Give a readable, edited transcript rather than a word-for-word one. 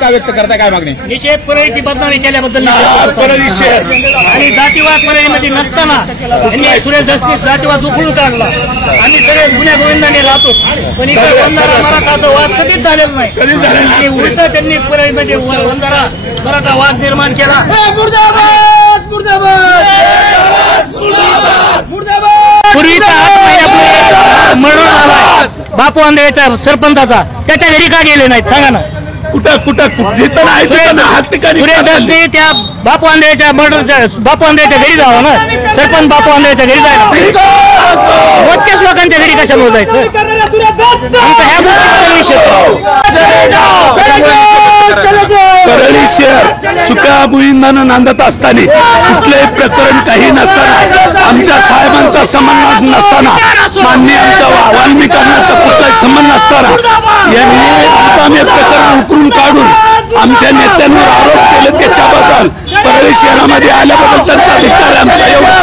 काय व्यक्त करता, काय मागणी? निषेध परळीची बदनामी केल्याबद्दल परळी शहर आणि जातीवाद परळीमध्ये नसताना यांनी सुरेश धसनी जातीवाद उखडून काढला. आम्ही सगळे गुन्ह्या गोविंदाने राहतो, पण इकडे वंजारा मराठाचा वाद कधीच झालेला नाही आणि उलट त्यांनी परळीमध्ये वंजारा मराठा वाद निर्माण केला. पूर्वीचा 8 महिन्यापूर्वी मरण झाला बापू आंधळेचा सरपंचाचा, त्याच्या घरी का गेले नाहीत सांगा ना? कुठं जिथं नाही सुरेश धसनी त्या बापू आंधळेच्या बापू आंधळेच्या घरी जावं ना, सरपंच बापू आंधळेच्या घरी जायला मोजक्याच लोकांच्या घरी कशाला जायचं? ह्या परळी शहर सुप्या गोविंदानं नांदत असताना कुठलंही प्रकरण काही नसताना, आमच्या साहेबांचा संबंध नसताना, मान्य आमच्या वाल्मिकांचा कुठलाही संबंध नसताना यांनी हे प्रकरण उकरून काढून आमच्या नेत्यांवर आरोप केले. त्याच्याबद्दल परळी शहरामध्ये आल्याबद्दल त्यांचा अधिकार आमचा एवढा